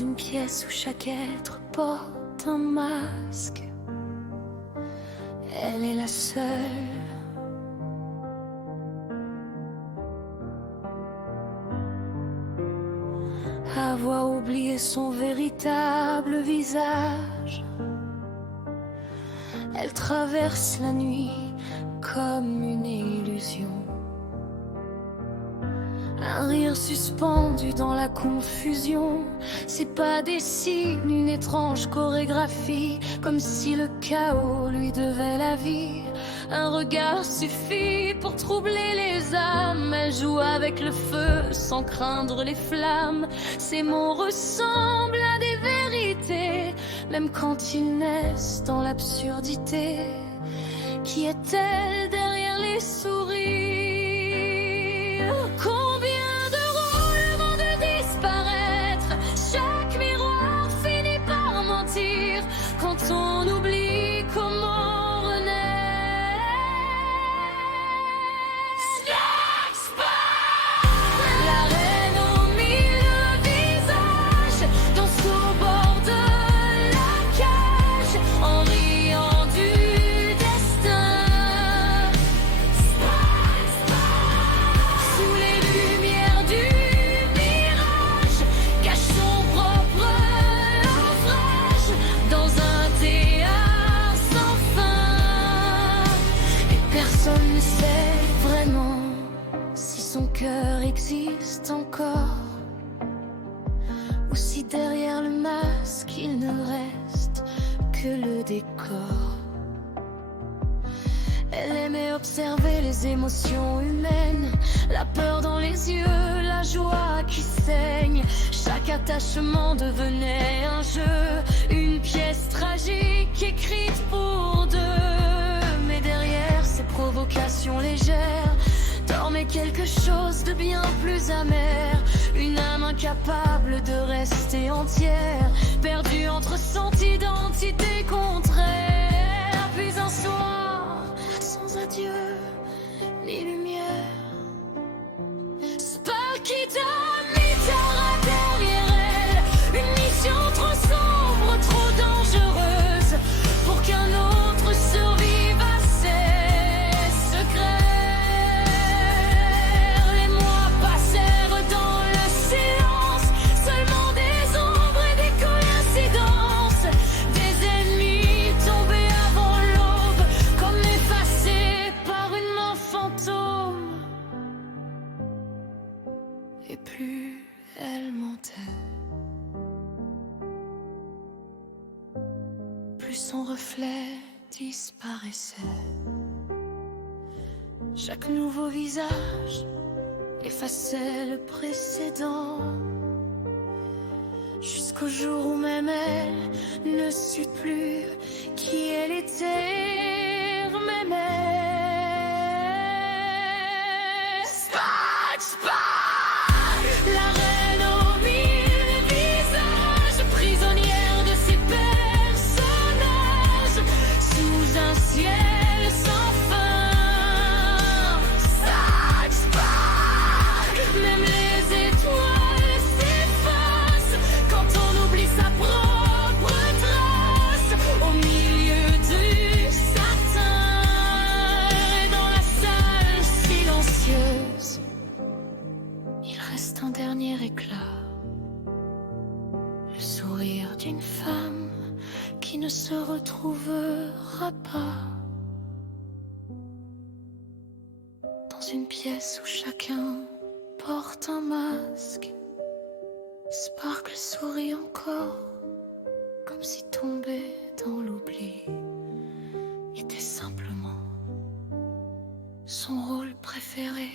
une pièce où chaque être porte un masque. Elle est la seule. Avoir oublié son véritable visage. Elle traverse la nuit comme une illusion. Un rire suspendu dans la confusion. C'est pas des signes, une étrange chorégraphie, comme si le chaos lui devait la vie. Un regard suffit pour troubler les âmes. Elle joue avec le feu sans craindre les flammes. Ses mots ressemblent à des vérités, même quand ils naissent dans l'absurdité. Qui est-elle derrière les sourires? Combien de roulements de disparaître? Chaque miroir finit par mentir quand on oublie comment renaître. La reine aux mille visages danse au bord de la cage en riant du destin. Sous les lumières du mirage, cache son propre naufrage dans un théâtre sans fin. Et personne ne sait vraiment si son cœur existe encore, ou si derrière le masque il ne reste que le décor. Elle aimait observer les émotions humaines, la peur dans les yeux, la joie qui saigne. Chaque attachement devenait un jeu, une pièce tragique écrite pour deux. Mais derrière ces provocations légères dormait quelque chose de bien plus amer. Une âme incapable de rester entière, perdue entre cent identités contraires. Puis un soir, sans adieu ni lumière, Spark qui mis terre derrière elle. Une mission trop sombre, trop dangereuse pour qu'un autre survive à ses secrets. Les mois passèrent dans le silence, seulement des ombres et des coïncidences. Des ennemis tombés avant l'aube, comme effacés par une main fantôme. Et plus elle montait, plus son reflet disparaissait. Chaque nouveau visage effaçait le précédent, jusqu'au jour où même elle ne sut plus qui elle était, même elle. Spark, Spark, la reine aux mille visages, prisonnière de ses personnages, sous un ciel sans fin. Spark, Spark, même les étoiles s'effacent quand on oublie sa propre trace au milieu du satin. Et dans la salle silencieuse, il reste un dernier éclat, le sourire d'une femme qui ne se retrouvera pas. Dans une pièce où chacun porte un masque, Sparkle sourit encore, comme si tomber dans l'oubli était simplement son rôle préféré.